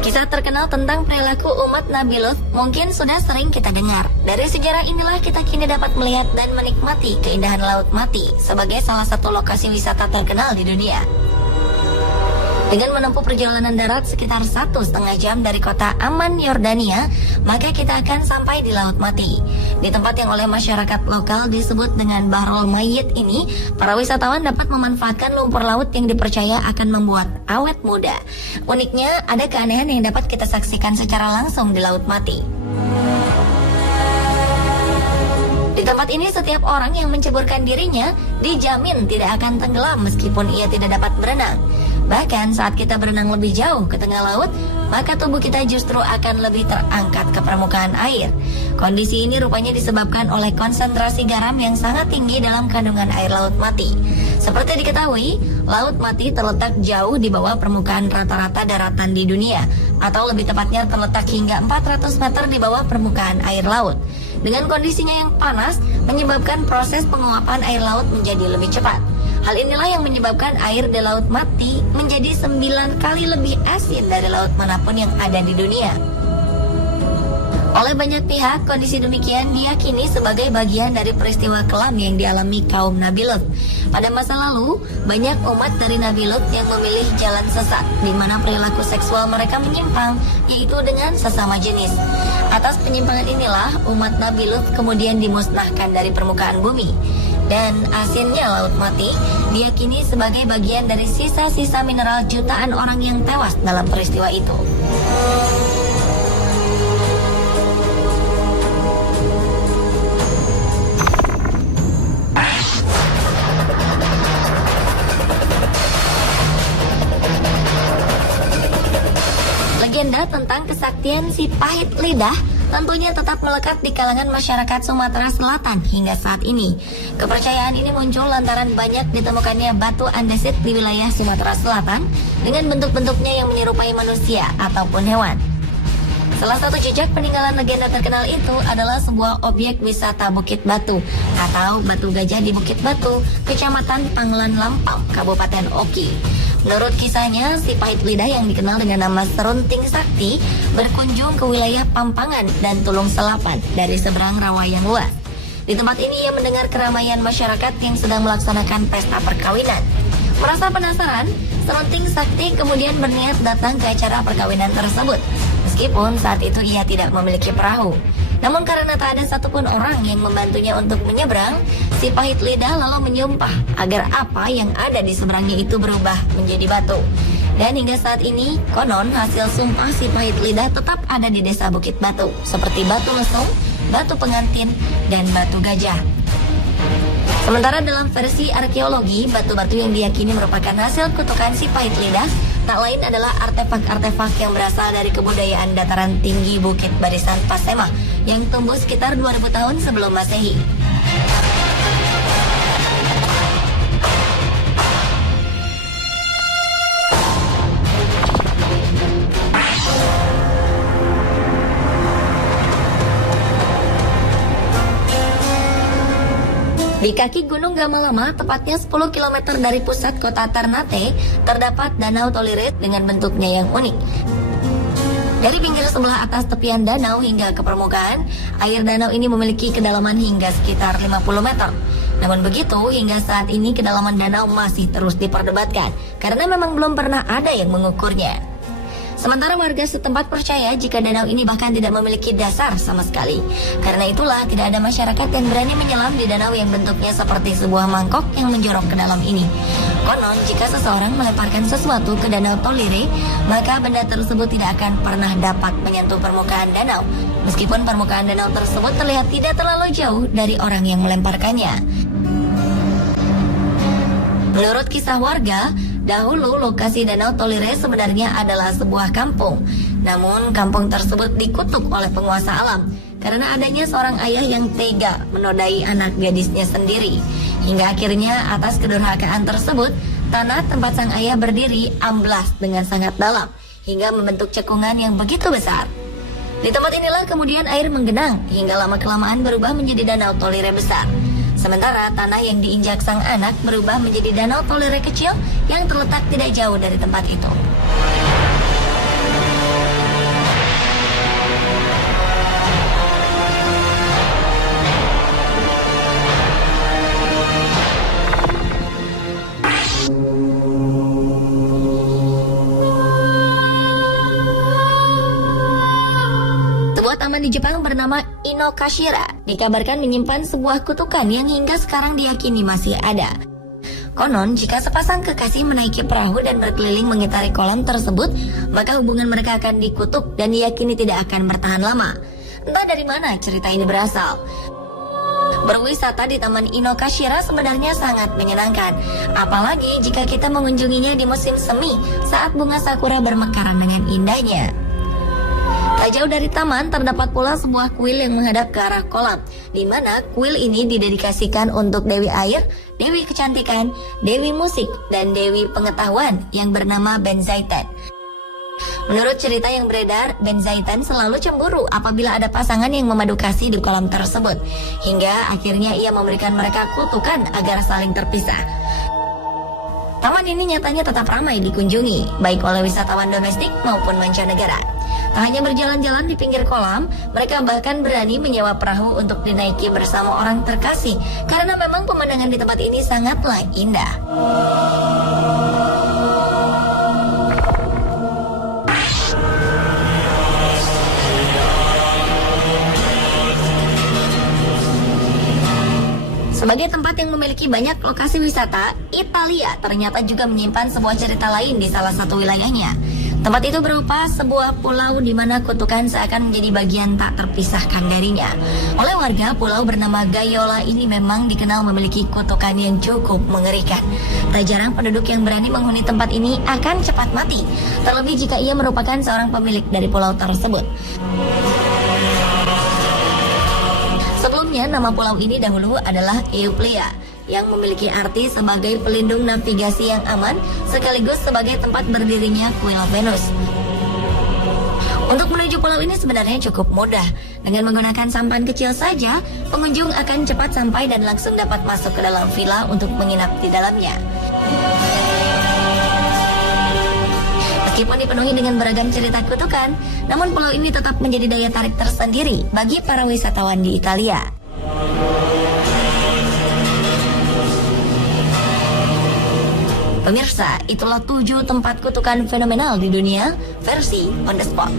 Kisah terkenal tentang perilaku umat Nabi Lut mungkin sudah sering kita dengar. Dari sejarah inilah kita kini dapat melihat dan menikmati keindahan Laut Mati sebagai salah satu lokasi wisata terkenal di dunia. Dengan menempuh perjalanan darat sekitar 1,5 jam dari kota Amman, Yordania, maka kita akan sampai di Laut Mati. Di tempat yang oleh masyarakat lokal disebut dengan Bahrul Mayyit ini, para wisatawan dapat memanfaatkan lumpur laut yang dipercaya akan membuat awet muda. Uniknya, ada keanehan yang dapat kita saksikan secara langsung di Laut Mati. Di tempat ini setiap orang yang menceburkan dirinya dijamin tidak akan tenggelam meskipun ia tidak dapat berenang. Bahkan saat kita berenang lebih jauh ke tengah laut, maka tubuh kita justru akan lebih terangkat ke permukaan air. Kondisi ini rupanya disebabkan oleh konsentrasi garam yang sangat tinggi dalam kandungan air Laut Mati. Seperti diketahui, Laut Mati terletak jauh di bawah permukaan rata-rata daratan di dunia, atau lebih tepatnya terletak hingga 400 meter di bawah permukaan air laut. Dengan kondisinya yang panas, menyebabkan proses penguapan air laut menjadi lebih cepat. Hal inilah yang menyebabkan air di Laut Mati menjadi 9 kali lebih asin dari laut manapun yang ada di dunia. Oleh banyak pihak, kondisi demikian diyakini sebagai bagian dari peristiwa kelam yang dialami kaum Nabi Lut. Pada masa lalu, banyak umat dari Nabi Lut yang memilih jalan sesat, di mana perilaku seksual mereka menyimpang, yaitu dengan sesama jenis. Atas penyimpangan inilah, umat Nabi Lut kemudian dimusnahkan dari permukaan bumi. Dan asinnya Laut Mati diyakini sebagai bagian dari sisa-sisa mineral jutaan orang yang tewas dalam peristiwa itu. Legenda tentang kesaktian si pahit lidah tentunya tetap melekat di kalangan masyarakat Sumatera Selatan hingga saat ini. Kepercayaan ini muncul lantaran banyak ditemukannya batu andesit di wilayah Sumatera Selatan dengan bentuk-bentuknya yang menyerupai manusia ataupun hewan. Salah satu jejak peninggalan legenda terkenal itu adalah sebuah objek wisata Bukit Batu atau Batu Gajah di Bukit Batu, Kecamatan Panglan Lampau, Kabupaten Oki. Menurut kisahnya, si pahit lidah yang dikenal dengan nama Serunting Sakti berkunjung ke wilayah Pampangan dan Tulung Selapan dari seberang rawa yang luas. Di tempat ini ia mendengar keramaian masyarakat yang sedang melaksanakan pesta perkawinan. Merasa penasaran, Serunting Sakti kemudian berniat datang ke acara perkawinan tersebut. Meskipun saat itu ia tidak memiliki perahu. Namun karena tak ada satupun orang yang membantunya untuk menyeberang, si pahit lidah lalu menyumpah agar apa yang ada di seberangnya itu berubah menjadi batu. Dan hingga saat ini, konon hasil sumpah si pahit lidah tetap ada di desa Bukit Batu, seperti batu lesung, batu pengantin, dan batu gajah. Sementara dalam versi arkeologi, batu-batu yang diyakini merupakan hasil kutukan si pahit lidah tak lain adalah artefak-artefak yang berasal dari kebudayaan dataran tinggi Bukit Barisan Pasemah yang tumbuh sekitar 2000 tahun sebelum Masehi. Di kaki Gunung Gamalama, tepatnya 10 km dari pusat kota Ternate, terdapat Danau Tolire dengan bentuknya yang unik. Dari pinggir sebelah atas tepian danau hingga ke permukaan, air danau ini memiliki kedalaman hingga sekitar 50 meter. Namun begitu, hingga saat ini kedalaman danau masih terus diperdebatkan, karena memang belum pernah ada yang mengukurnya. Sementara warga setempat percaya jika danau ini bahkan tidak memiliki dasar sama sekali. Karena itulah tidak ada masyarakat yang berani menyelam di danau yang bentuknya seperti sebuah mangkok yang menjorok ke dalam ini. Konon, jika seseorang melemparkan sesuatu ke Danau Tolire, maka benda tersebut tidak akan pernah dapat menyentuh permukaan danau, meskipun permukaan danau tersebut terlihat tidak terlalu jauh dari orang yang melemparkannya. Menurut kisah warga, dahulu lokasi Danau Tolire sebenarnya adalah sebuah kampung. Namun kampung tersebut dikutuk oleh penguasa alam karena adanya seorang ayah yang tega menodai anak gadisnya sendiri. Hingga akhirnya atas kedurhakaan tersebut, tanah tempat sang ayah berdiri amblas dengan sangat dalam hingga membentuk cekungan yang begitu besar. Di tempat inilah kemudian air menggenang hingga lama-kelamaan berubah menjadi Danau Tolire besar. Sementara tanah yang diinjak sang anak berubah menjadi Danau Tolire kecil yang terletak tidak jauh dari tempat itu. taman di Jepang bernama Inokashira dikabarkan menyimpan sebuah kutukan yang hingga sekarang diyakini masih ada. Konon, jika sepasang kekasih menaiki perahu dan berkeliling mengitari kolam tersebut, maka hubungan mereka akan dikutuk dan diyakini tidak akan bertahan lama. Entah dari mana cerita ini berasal. Berwisata di Taman Inokashira sebenarnya sangat menyenangkan, apalagi jika kita mengunjunginya di musim semi saat bunga sakura bermekaran dengan indahnya. Tak jauh dari taman terdapat pula sebuah kuil yang menghadap ke arah kolam, di mana kuil ini didedikasikan untuk Dewi Air, Dewi Kecantikan, Dewi Musik, dan Dewi Pengetahuan yang bernama Benzaitan. Menurut cerita yang beredar, Benzaitan selalu cemburu apabila ada pasangan yang memadu kasih di kolam tersebut, hingga akhirnya ia memberikan mereka kutukan agar saling terpisah. Taman ini nyatanya tetap ramai dikunjungi, baik oleh wisatawan domestik maupun mancanegara. Tak hanya berjalan-jalan di pinggir kolam, mereka bahkan berani menyewa perahu untuk dinaiki bersama orang terkasih, karena memang pemandangan di tempat ini sangatlah indah. Sebagai tempat yang memiliki banyak lokasi wisata, Italia ternyata juga menyimpan sebuah cerita lain di salah satu wilayahnya. Tempat itu berupa sebuah pulau di mana kutukan seakan menjadi bagian tak terpisahkan darinya. Oleh warga, pulau bernama Gaiola ini memang dikenal memiliki kutukan yang cukup mengerikan. Tak jarang penduduk yang berani menghuni tempat ini akan cepat mati, terlebih jika ia merupakan seorang pemilik dari pulau tersebut. Sebelumnya, nama pulau ini dahulu adalah Euplea, yang memiliki arti sebagai pelindung navigasi yang aman, sekaligus sebagai tempat berdirinya kuil Venus. Untuk menuju pulau ini sebenarnya cukup mudah. Dengan menggunakan sampan kecil saja, pengunjung akan cepat sampai dan langsung dapat masuk ke dalam villa untuk menginap di dalamnya. Meskipun dipenuhi dengan beragam cerita kutukan, namun pulau ini tetap menjadi daya tarik tersendiri bagi para wisatawan di Italia. Pemirsa, itulah 7 tempat kutukan fenomenal di dunia versi On The Spot.